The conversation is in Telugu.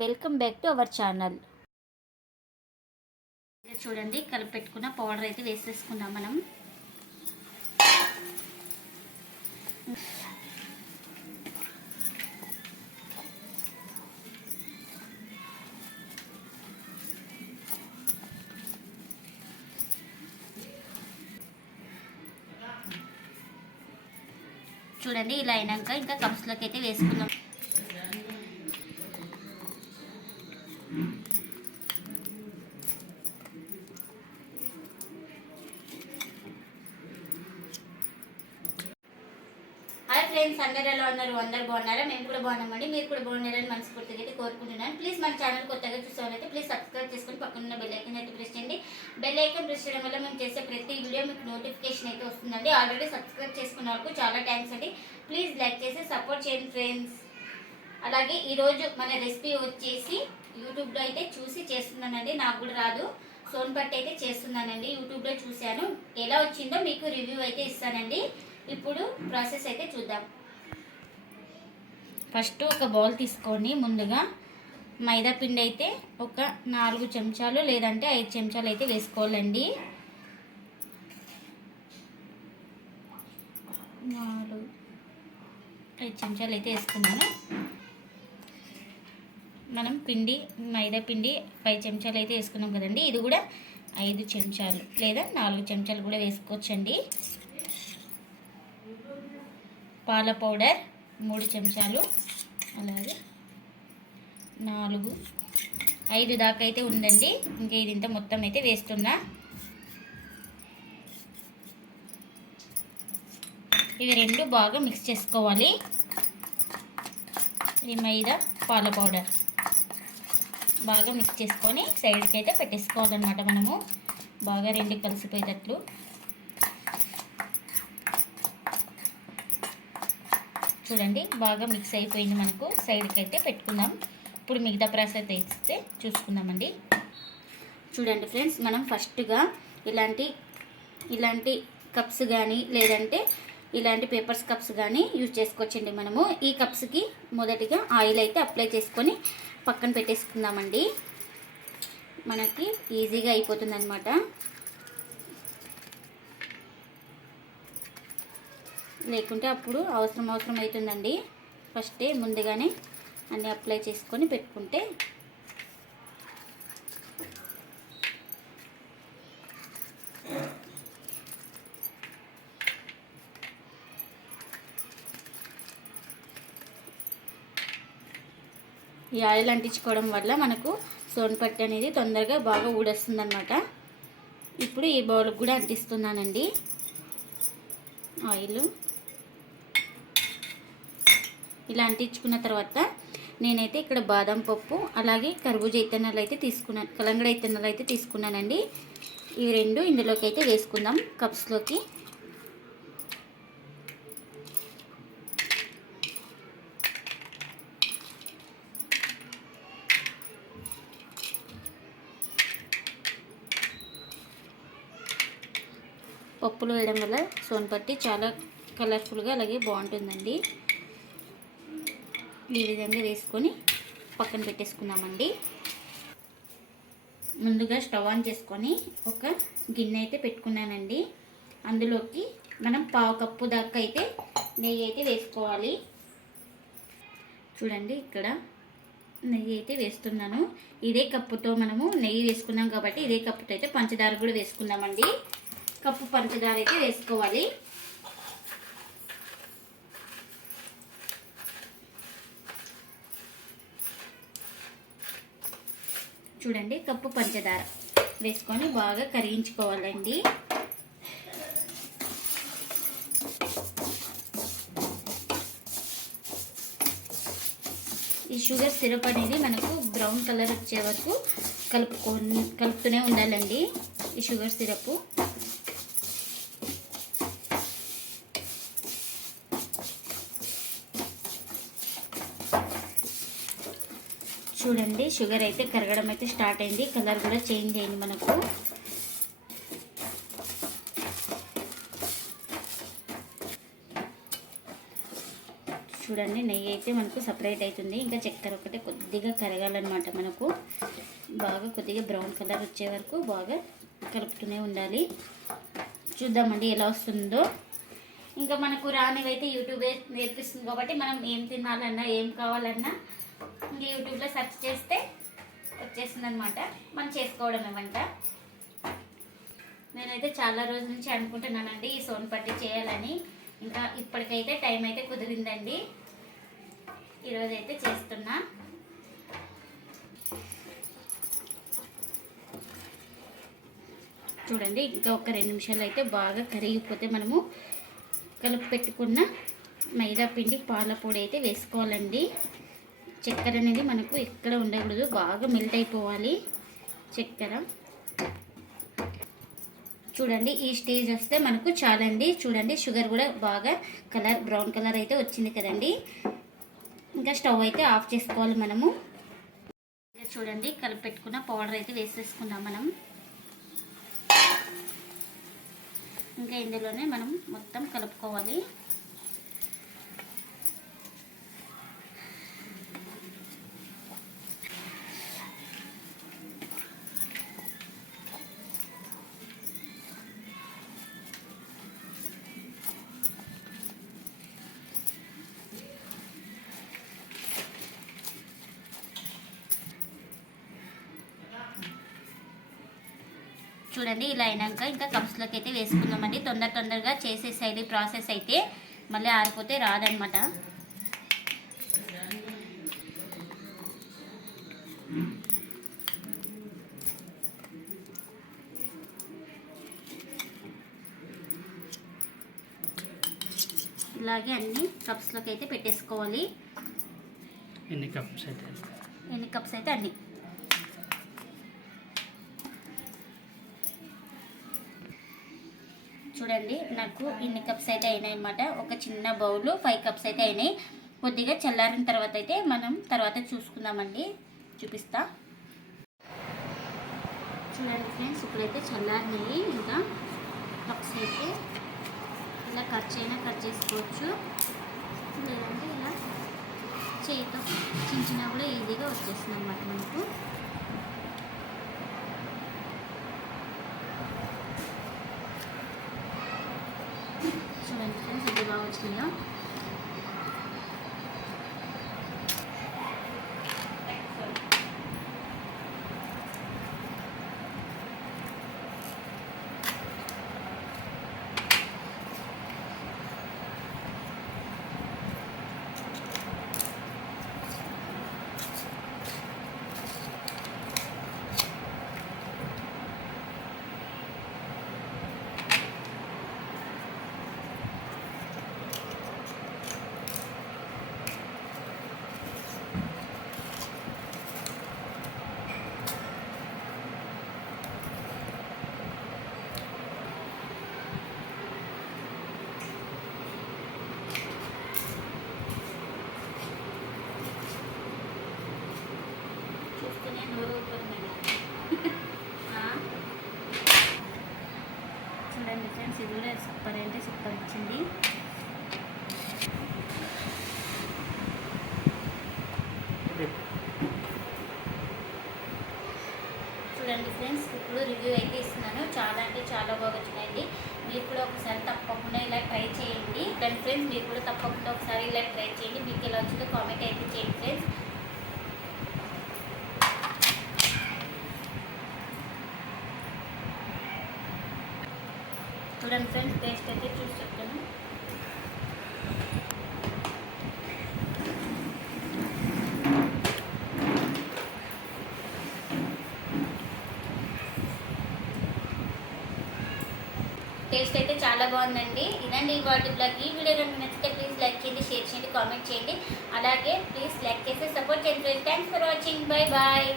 Welcome back to our channel. చూడండి కలిపి పెట్టుకున్న పౌడర్ అయితే వేసేసుకున్నాం మనం. చూడండి ఇలా అయినాక ఇంకా కప్స్లోకి అయితే వేసుకున్నాం ఫ్రెండ్స్ అందరు ఎలా ఉన్నారు? అందరు బాగున్నారా? మేము కూడా బాగున్నామండి. మీరు కూడా బాగున్నారని మనస్ఫూర్తిగా అయితే కోరుకుంటున్నాను. ప్లీజ్ మన ఛానల్ కొత్తగా చూసేవాళ్ళైతే ప్లీజ్ సబ్స్క్రైబ్ చేసుకొని పక్కన ఉన్న బెల్ ఐకన్ అయితే ప్రెస్ చేయండి. బెల్ ఐకన్ ప్రెస్ చేయడం వల్ల మేము చేసే ప్రతి వీడియో మీకు నోటిఫికేషన్ అయితే వస్తుందండి. ఆల్రెడీ సబ్స్క్రైబ్ చేసుకున్న వరకు చాలా థ్యాంక్స్ అండి. ప్లీజ్ లైక్ చేసి సపోర్ట్ చేయండి ఫ్రెండ్స్ అలాగే ఈరోజు మన రెసిపీ వచ్చేసి యూట్యూబ్లో అయితే చూసి చేస్తున్నానండి. నాకు కూడా రాదు. సోన్ పట్టి అయితే చేస్తున్నానండి. యూట్యూబ్లో చూశాను. ఎలా వచ్చిందో మీకు రివ్యూ అయితే ఇస్తానండి. ఇప్పుడు ప్రాసెస్ అయితే చూద్దాం. ఫస్ట్ ఒక బౌల్ తీసుకొని ముందుగా మైదా పిండి అయితే ఒక నాలుగు చెంచాలు లేదంటే ఐదు చెంచాలు అయితే వేసుకోవాలండి. నాలుగు ఐదు చెంచాలు అయితే వేసుకున్నాను. మనం పిండి మైదా పిండి ఫైవ్ చెంచాలు అయితే వేసుకున్నాం కదండి. ఇది కూడా ఐదు చెంచాలు లేదా నాలుగు చెంచాలు కూడా వేసుకోవచ్చండి. పాల పౌడర్ మూడు చెంచాలు అలాగే నాలుగు. ఐదు దాకా అయితే ఉందండి. ఇంకా ఇది ఇంత మొత్తం అయితే వేస్తున్నా. ఇవి రెండు బాగా మిక్స్ చేసుకోవాలి. ఈ మైదా పాల పౌడర్. బాగా మిక్స్ చేసుకొని సైడ్కి అయితే పెట్టేసుకోవాలన్నమాట మనము. బాగా రెండు కలిసిపోయేటట్లు. చూడండి బాగా మిక్స్ అయిపోయింది మనకు. సైడ్కి అయితే పెట్టుకుందాం. ఇప్పుడు మిగతా ప్రాసెస్ అయితే చూసుకుందామండి. చూడండి ఫ్రెండ్స్ మనం ఫస్ట్గా ఇలాంటి ఇలాంటి కప్స్ కానీ లేదంటే ఇలాంటి పేపర్స్ కప్స్ కానీ యూజ్ చేసుకోవచ్చండి మనము. ఈ కప్స్కి మొదటిగా ఆయిల్ అయితే అప్లై చేసుకొని పక్కన పెట్టేసుకుందామండి. మనకి ఈజీగా అయిపోతుంది లేకుంటే అప్పుడు అవసరం అవసరం అవుతుందండి. ఫస్టే ముందుగానే అన్నీ అప్లై చేసుకొని పెట్టుకుంటే ఈ ఆయిల్ అంటించుకోవడం వల్ల మనకు సోన్పట్టి అనేది తొందరగా బాగా ఊడేస్తుంది అనమాట ఇప్పుడు ఈ బౌల్కి కూడా అంటిస్తున్నానండి. ఆయిల్. ఇలా అంటించుకున్న తర్వాత నేనైతే ఇక్కడ బాదం పప్పు అలాగే కర్బూజ ఇత్తనాలు అయితే తీసుకున్నాను కలంగడ ఇత్తనాలు అయితే తీసుకున్నానండి. ఇవి రెండు ఇందులోకి అయితే వేసుకుందాం కప్స్లోకి. పప్పులు వేయడం వల్ల సోన్పట్టి చాలా కలర్ఫుల్గా అలాగే బాగుంటుందండి. ఈ విధంగా వేసుకొని పక్కన పెట్టేసుకుందామండి. ముందుగా స్టవ్ ఆన్ చేసుకొని ఒక గిన్నె అయితే పెట్టుకున్నానండి. అందులోకి మనం పావు కప్పు దాకా అయితే నెయ్యి అయితే వేసుకోవాలి. చూడండి ఇక్కడ నెయ్యి అయితే వేస్తున్నాను. ఇదే కప్పుతో మనము నెయ్యి వేసుకున్నాం కాబట్టి ఇదే కప్పుతో అయితే పంచదార కూడా వేసుకుందామండి. కప్పు పంచదార అయితే వేసుకోవాలి. చూడండి కప్పు పంచదార వేసుకొని బాగా కరిగించుకోవాలండి. ఈ షుగర్ సిరప్ అనేది మనకు బ్రౌన్ కలర్ వచ్చే వరకు కలుపుకొని కలుపుతూనే ఉండాలండి ఈ షుగర్ సిరప్. చూడండి షుగర్ అయితే కరగడం అయితే స్టార్ట్ అయింది. కలర్ కూడా చేంజ్ అయింది మనకు. చూడండి నెయ్యి అయితే మనకు సపరేట్ అవుతుంది. ఇంకా చక్కెర ఒకటే కొద్దిగా కరగాలన్నమాట మనకు. బాగా కొద్దిగా బ్రౌన్ కలర్ వచ్చే వరకు బాగా కలుపుతూనే ఉండాలి. చూద్దామండి ఎలా వస్తుందో. ఇంకా మనకు రానివైతే యూట్యూబే నేర్పిస్తుంది కాబట్టి మనం ఏం తినాలన్నా ఏం కావాలన్నా ఇంకా యూట్యూబ్లో సెర్చ్ చేస్తే వచ్చేస్తుంది అనమాట మనం చేసుకోవడమే వంట నేనైతే చాలా రోజుల నుంచి అనుకుంటున్నానండి ఈ సోన్ పట్టి చేయాలని. ఇంకా ఇప్పటికైతే టైం అయితే కుదిరిందండి. ఈరోజు అయితే చేస్తున్నా. చూడండి ఇంకా ఒక రెండు నిమిషాలు అయితే బాగా కరిగిపోతే మనము కలుపు పెట్టుకున్న మైదా పిండి పాల పొడి అయితే వేసుకోవాలండి. చక్కెర అనేది మనకు ఎక్కడ ఉండకూడదు బాగా మెల్ట్ అయిపోవాలి చక్కెర. చూడండి ఈ స్టేజ్ వస్తే మనకు చాలండి. చూడండి షుగర్ కూడా బాగా కలర్ బ్రౌన్ కలర్ అయితే వచ్చింది కదండి. ఇంకా స్టవ్ అయితే ఆఫ్ చేసుకోవాలి మనము. చూడండి కలిపి పెట్టుకున్న పౌడర్ అయితే వేసేసుకున్నాం మనం. ఇంకా ఇందులోనే మనం మొత్తం కలుపుకోవాలి. చూడండి ఇలా అయినాక ఇంకా కప్స్లోకి అయితే వేసుకుందామండి. తొందర తొందరగా చేసేసేయాలి ప్రాసెస్ అయితే మళ్ళీ ఆరిపోతే రాదనమాట ఇలాగే అన్ని కప్స్లోకి అయితే పెట్టేసుకోవాలి. ఎన్ని కప్స్ అయితే? ఎన్ని కప్స్ అయితే అన్ని. చూడండి నాకు ఇన్ని కప్స్ అయితే అయినాయి అనమాట ఒక చిన్న బౌల్ ఫైవ్ కప్స్ అయితే అయినాయి. కొద్దిగా చల్లారిన తర్వాత అయితే మనం తర్వాత చూసుకుందామండి. చూపిస్తా. చూడండి ఫ్రెండ్స్ ఇప్పుడైతే చల్లారినాయి. ఇంకా కప్స్ అయితే ఇలా కట్ అయినా కట్ చేసుకోవచ్చు. లేదంటే ఇలా చేతితో చించినా కూడా ఈజీగా వచ్చేస్తుంది అన్నమాట మనకు చూడండి ఫ్రెండ్స్ ఇది బాగా వచ్చినాయో చూస్తూనే నోరు ఊరుకుందండి. ఆ. చూడండి ఫ్రెండ్స్ ఇది కూడా సూపర్ అంటే సూపర్ వచ్చింది చూడండి ఫ్రెండ్స్ ఇప్పుడు రివ్యూ అయితే ఇస్తున్నాను. చాలా అంటే చాలా బాగా వచ్చినాయండి. మీరు కూడా ఒకసారి తప్పకుండా ఇలా ట్రై చేయండి. దాని ఫ్రెండ్స్ మీరు కూడా తప్పకుండా ఒకసారి ఇలా ట్రై చేయండి. మీకు ఎలా వచ్చిందో కామెంట్ అయితే చేయండి ఫ్రెండ్స్ చూడండి ఫ్రెండ్స్ టేస్ట్ అయితే చూసి టేస్ట్ అయితే చాలా బాగుందండి. ఇదండి వాటి బ్లాగ్. ఈ వీడియో కనుక నచ్చితే ప్లీజ్ లైక్ చేయండి షేర్ చేయండి కామెంట్ చేయండి. అలాగే ప్లీజ్ లైక్ చేసి సపోర్ట్ చేయండి thanks for watching bye bye